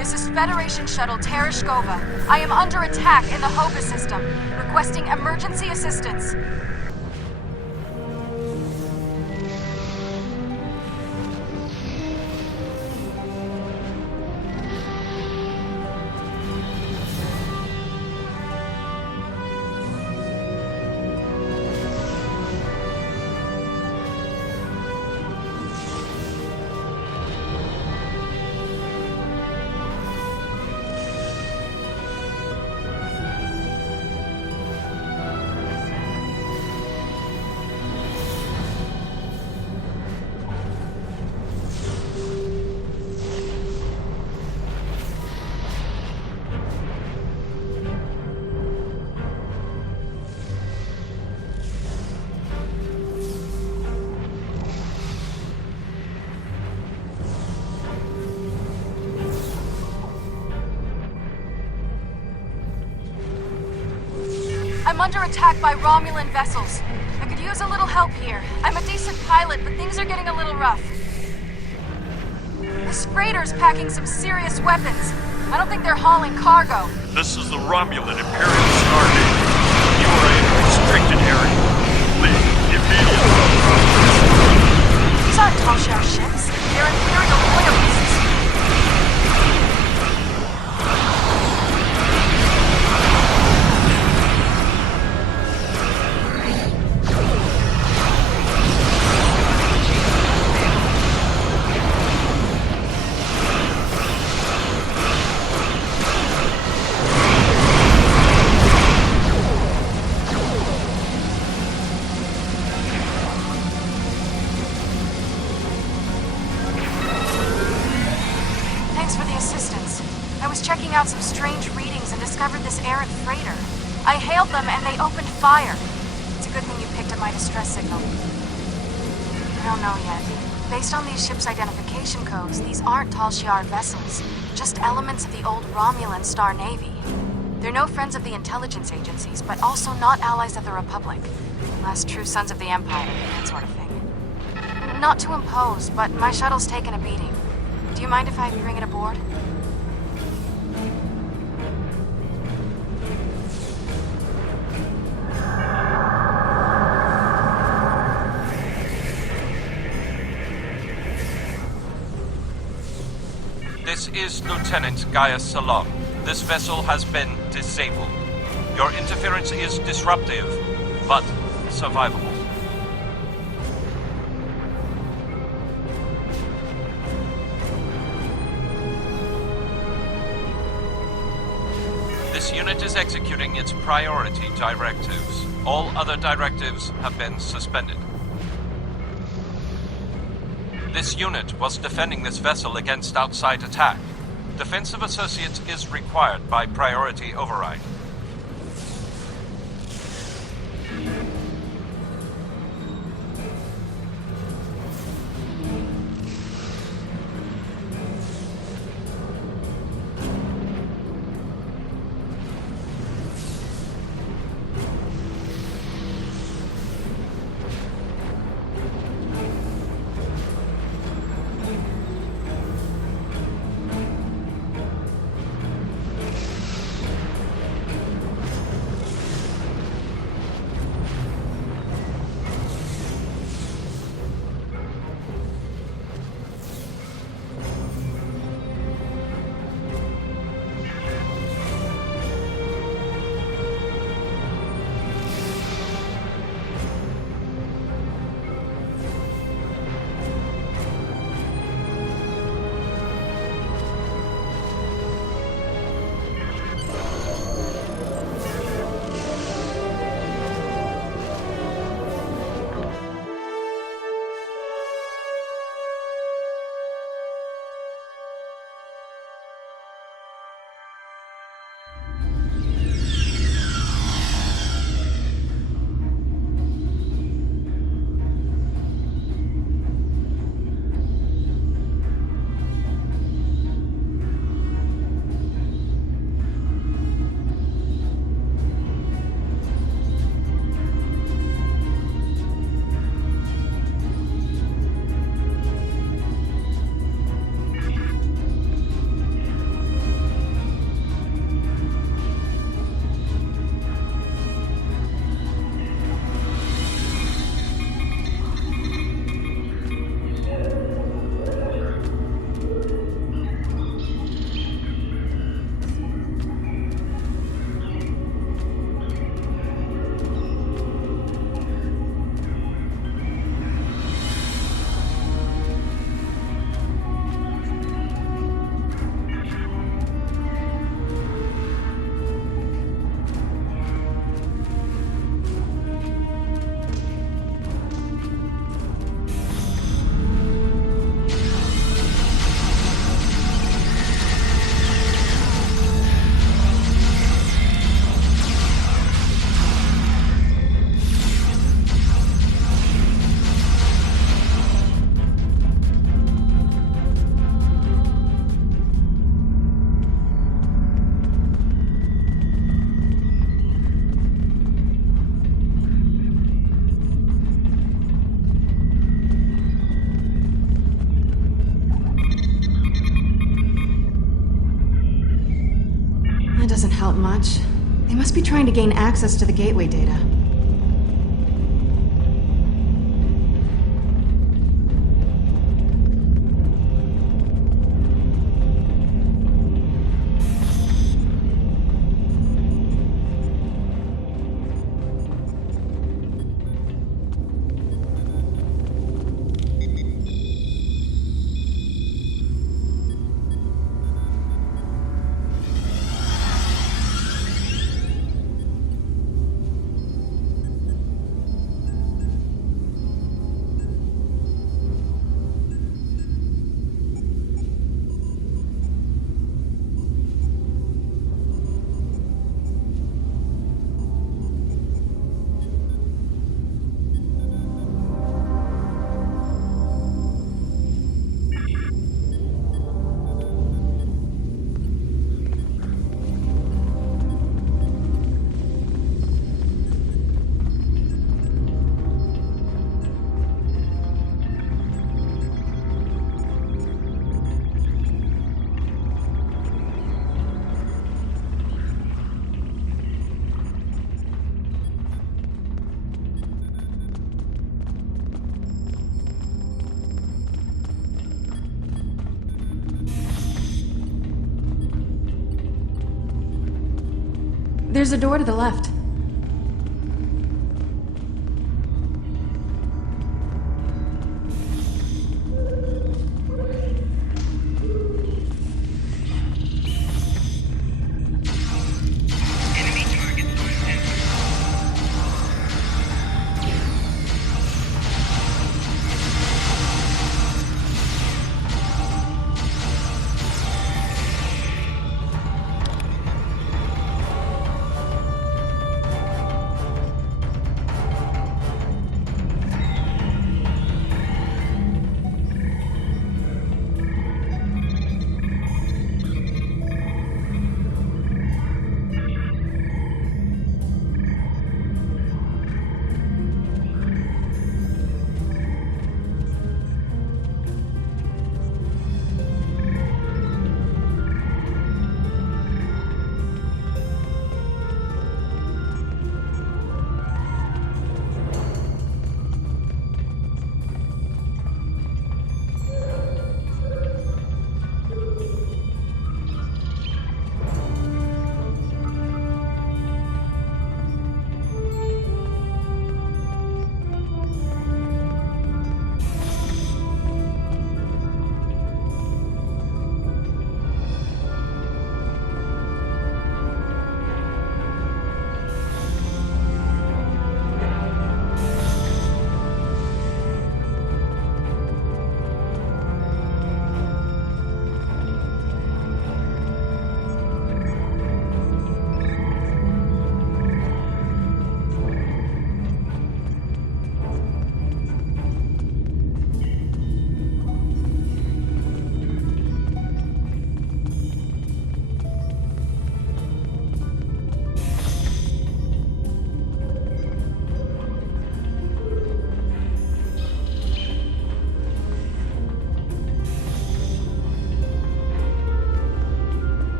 This is Federation Shuttle Tereshkova. I am under attack in the Hova system, requesting emergency assistance. I'm under attack by Romulan vessels. I could use a little help here. I'm a decent pilot, but things are getting a little rough. This freighter's packing some serious weapons. I don't think they're hauling cargo. This is the Romulan Imperial Star Navy. You are in a restricted area. Leave immediately. These aren't Talshar ships. They're Imperial loyalists. Checking out some strange readings and discovered this errant freighter. I hailed them and they opened fire. It's a good thing you picked up my distress signal. I don't know yet. Based on these ships' identification codes, these aren't Tal Shiar vessels, just elements of the old Romulan Star Navy. They're no friends of the intelligence agencies, but also not allies of the Republic. Last true sons of the Empire, that sort of thing. Not to impose, but my shuttle's taken a beating. Do you mind if I bring it aboard? This is Lieutenant Gaius Salom. This vessel has been disabled. Your interference is disruptive, but survivable. This unit is executing its priority directives. All other directives have been suspended. This unit was defending this vessel against outside attack. Defense of associates is required by priority override. That doesn't help much. They must be trying to gain access to the gateway data. There's a door to the left.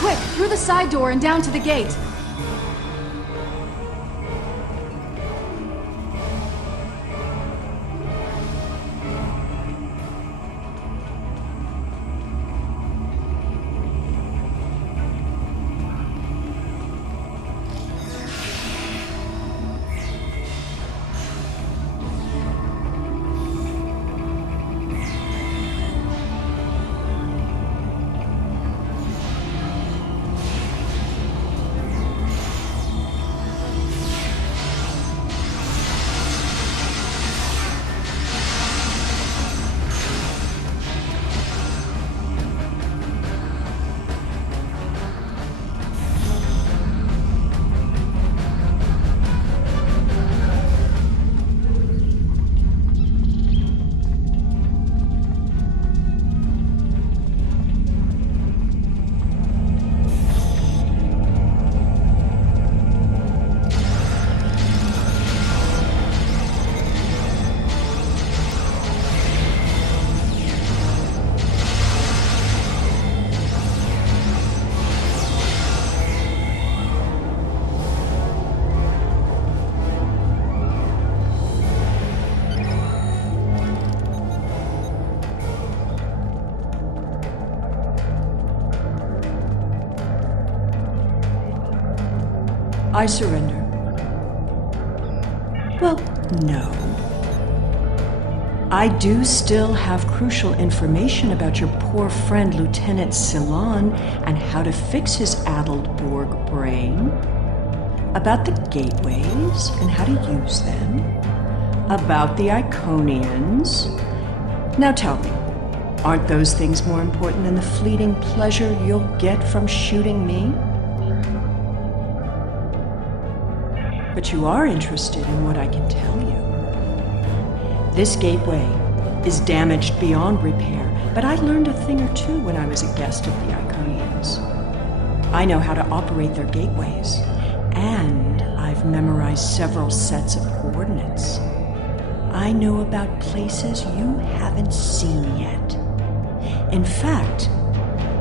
Quick, through the side door and down to the gate. I surrender. Well, no. I do still have crucial information about your poor friend Lieutenant Ceylon and how to fix his addled Borg brain, about the gateways and how to use them, about the Iconians. Now tell me, aren't those things more important than the fleeting pleasure you'll get from shooting me? But you are interested in what I can tell you. This gateway is damaged beyond repair, but I learned a thing or two when I was a guest of the Iconians. I know how to operate their gateways, and I've memorized several sets of coordinates. I know about places you haven't seen yet. In fact,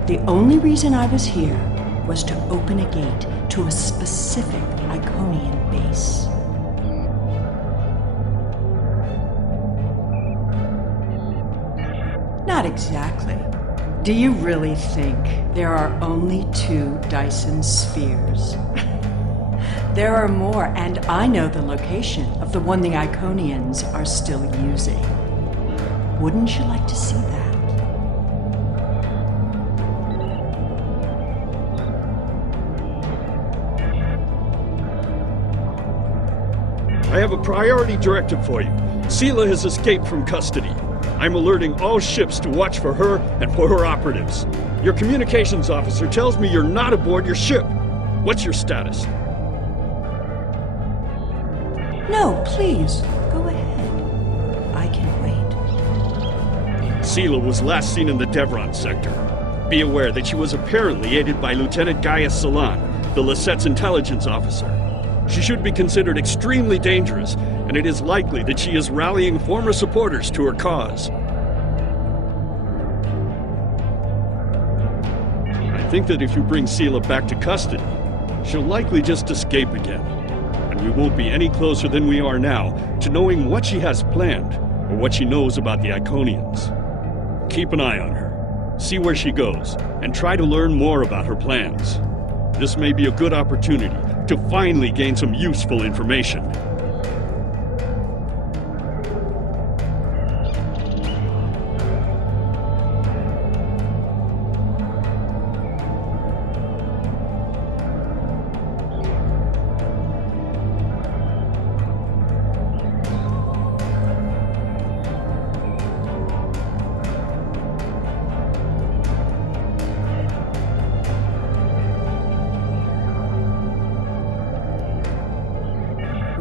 the only reason I was here was to open a gate to a specific Iconian base. Not exactly. Do you really think there are only 2 Dyson spheres? There are more, and I know the location of the one the Iconians are still using. Wouldn't you like to see that? I have a priority directive for you. Sela has escaped from custody. I'm alerting all ships to watch for her and for her operatives. Your communications officer tells me you're not aboard your ship. What's your status? No, please, go ahead. I can wait. Sela was last seen in the Devron sector. Be aware that she was apparently aided by Lieutenant Gaius Salan, the Lasette's intelligence officer. She should be considered extremely dangerous, and it is likely that she is rallying former supporters to her cause. I think that if you bring Sela back to custody, she'll likely just escape again. And we won't be any closer than we are now to knowing what she has planned, or what she knows about the Iconians. Keep an eye on her, see where she goes, and try to learn more about her plans. This may be a good opportunity to finally gain some useful information.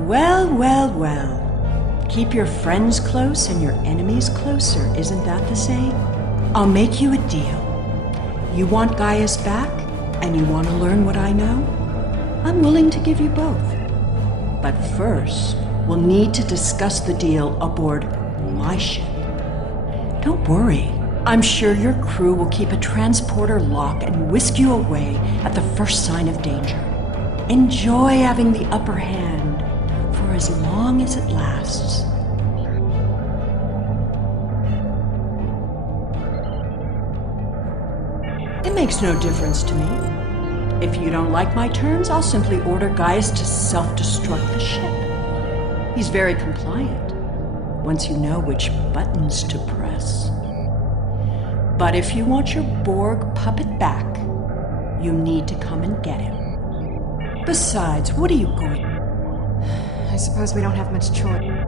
Well. Keep your friends close and your enemies closer, isn't that the saying? I'll make you a deal. You want Gaius back, and you want to learn what I know? I'm willing to give you both. But first, we'll need to discuss the deal aboard my ship. Don't worry. I'm sure your crew will keep a transporter lock and whisk you away at the first sign of danger. Enjoy having the upper hand for as long as it lasts. It makes no difference to me. If you don't like my terms, I'll simply order Gaius to self-destruct the ship. He's very compliant, once you know which buttons to press. But if you want your Borg puppet back, you need to come and get him. Besides, what are you going? I suppose we don't have much choice.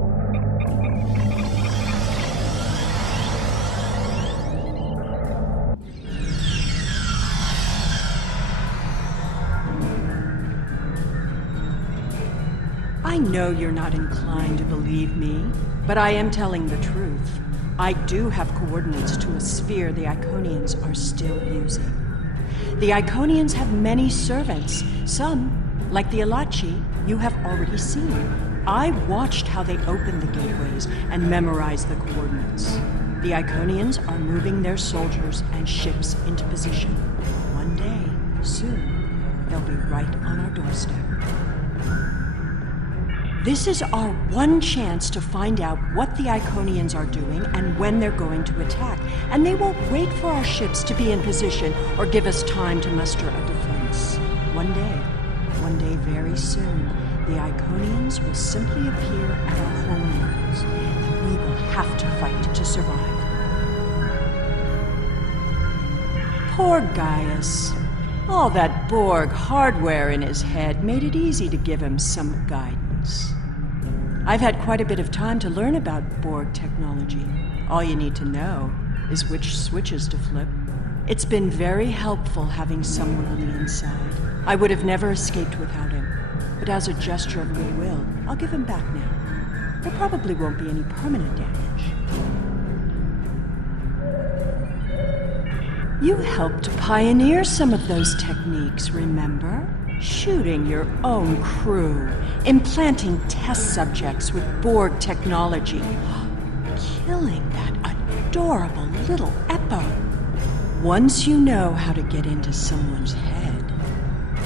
I know you're not inclined to believe me, but I am telling the truth. I do have coordinates to a sphere the Iconians are still using. The Iconians have many servants. Some, like the Alachi, you have already seen. I watched how they opened the gateways and memorized the coordinates. The Iconians are moving their soldiers and ships into position. One day, soon, they'll be right on our doorstep. This is our one chance to find out what the Iconians are doing and when they're going to attack. And they won't wait for our ships to be in position or give us time to muster a defense. One day, day very soon, the Iconians will simply appear at our homeworlds, and we will have to fight to survive. Poor Gaius. All that Borg hardware in his head made it easy to give him some guidance. I've had quite a bit of time to learn about Borg technology. All you need to know is which switches to flip. It's been very helpful having someone on the inside. I would have never escaped without him, but as a gesture of goodwill, I'll give him back now. There probably won't be any permanent damage. You helped pioneer some of those techniques, remember? Shooting your own crew, implanting test subjects with Borg technology, killing that adorable little Eppo. Once you know how to get into someone's head,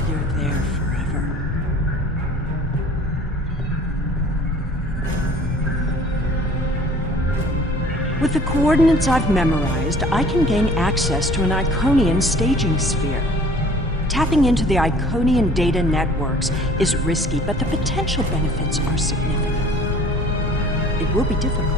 you're there forever. With the coordinates I've memorized, I can gain access to an Iconian staging sphere. Tapping into the Iconian data networks is risky, but the potential benefits are significant. It will be difficult.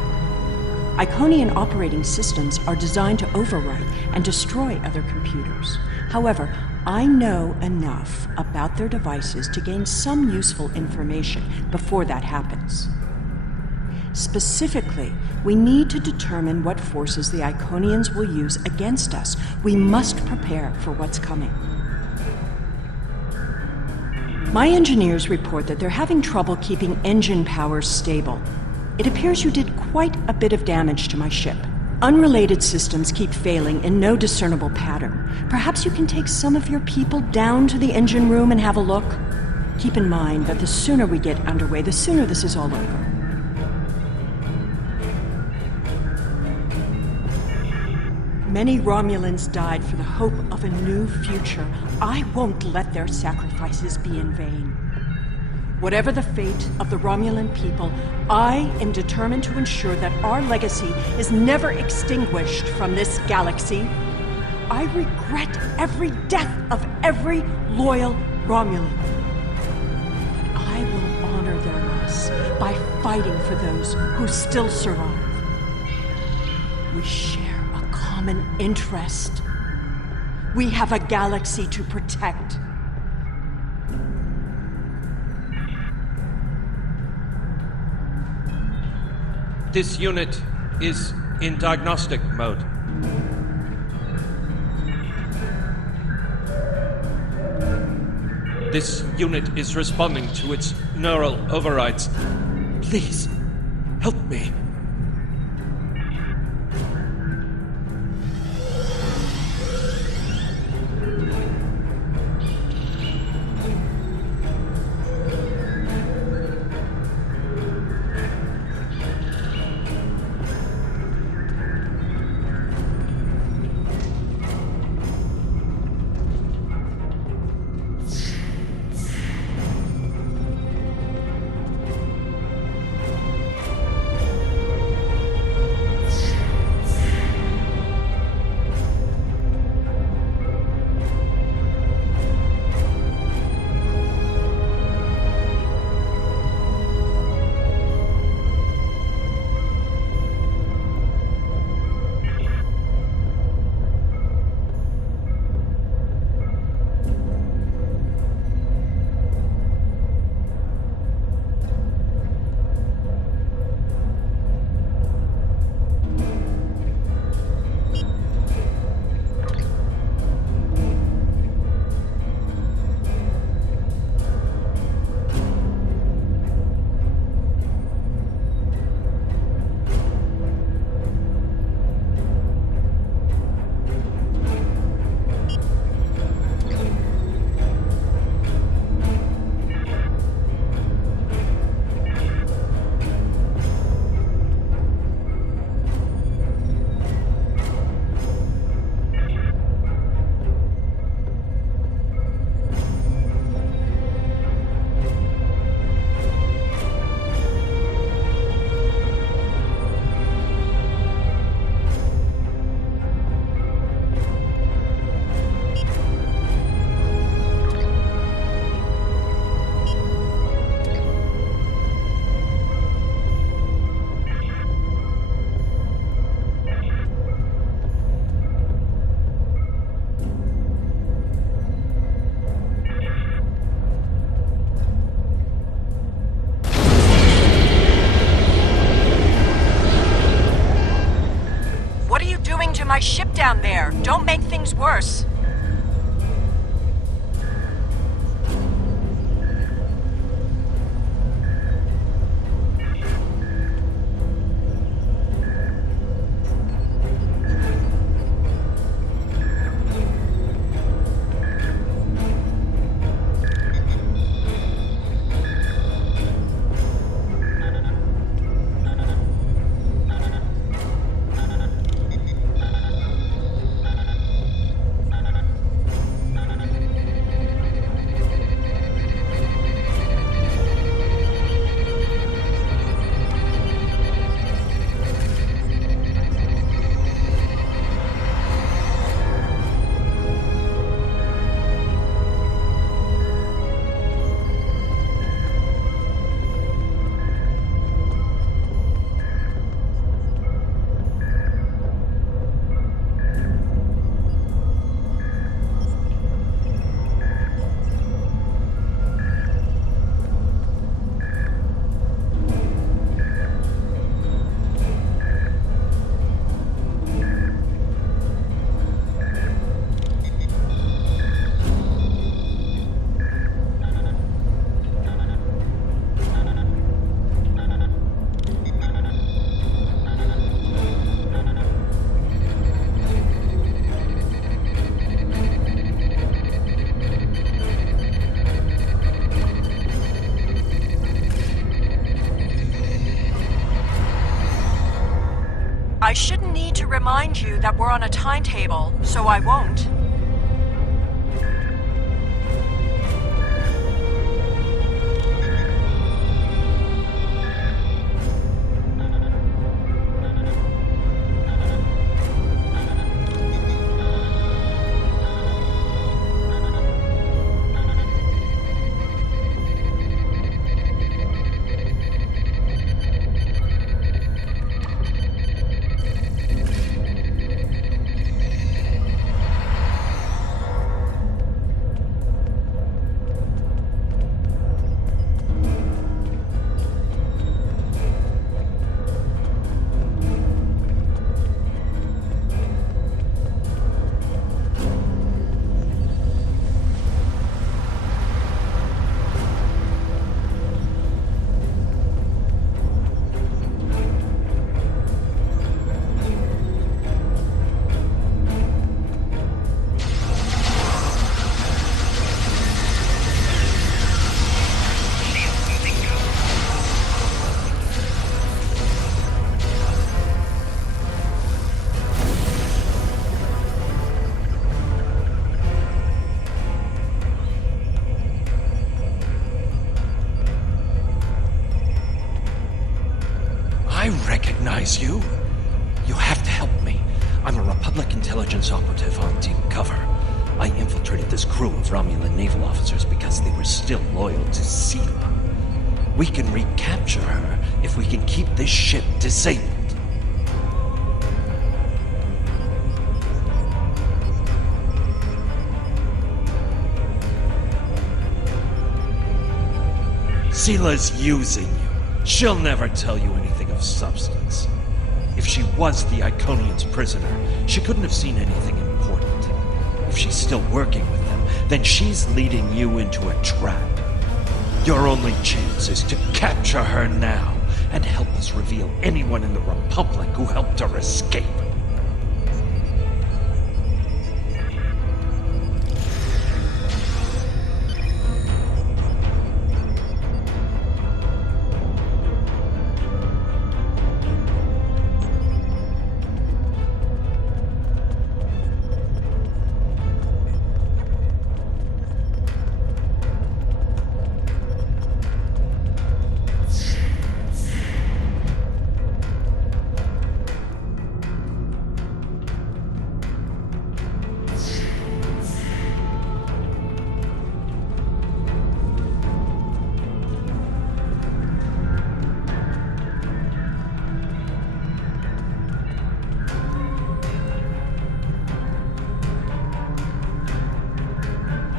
Iconian operating systems are designed to overwrite and destroy other computers. However, I know enough about their devices to gain some useful information before that happens. Specifically, we need to determine what forces the Iconians will use against us. We must prepare for what's coming. My engineers report that they're having trouble keeping engine power stable. It appears you did quite a bit of damage to my ship. Unrelated systems keep failing in no discernible pattern. Perhaps you can take some of your people down to the engine room and have a look? Keep in mind that the sooner we get underway, the sooner this is all over. Many Romulans died for the hope of a new future. I won't let their sacrifices be in vain. Whatever the fate of the Romulan people, I am determined to ensure that our legacy is never extinguished from this galaxy. I regret every death of every loyal Romulan. But I will honor their loss by fighting for those who still survive. We share a common interest. We have a galaxy to protect. This unit is in diagnostic mode. This unit is responding to its neural overrides. Please, help me. down there. Don't make things worse. I shouldn't need to remind you that we're on a timetable, so I won't. I recognize you. You have to help me. I'm a Republic intelligence operative on deep cover. I infiltrated this crew of Romulan naval officers because they were still loyal to Sela. We can recapture her if we can keep this ship disabled. Sela's using you. She'll never tell you anything of substance. If she was the Iconian's prisoner, she couldn't have seen anything important. If she's still working with them, then she's leading you into a trap. Your only chance is to capture her now and help us reveal anyone in the Republic who helped her escape.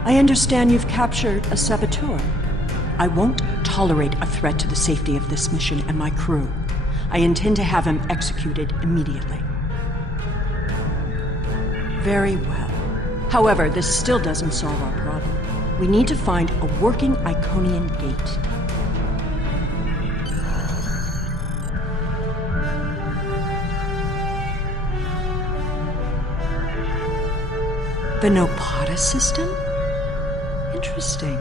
I understand you've captured a saboteur. I won't tolerate a threat to the safety of this mission and my crew. I intend to have him executed immediately. Very well. However, this still doesn't solve our problem. We need to find a working Iconian gate. The Nopata system? Interesting.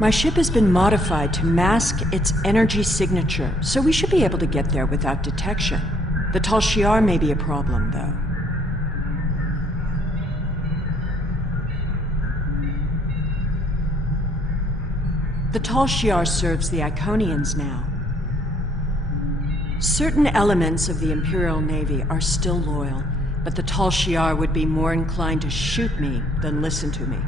My ship has been modified to mask its energy signature, so we should be able to get there without detection. The Tal Shiar may be a problem, though. The Tal Shiar serves the Iconians now. Certain elements of the Imperial Navy are still loyal, but the Tal Shiar would be more inclined to shoot me than listen to me.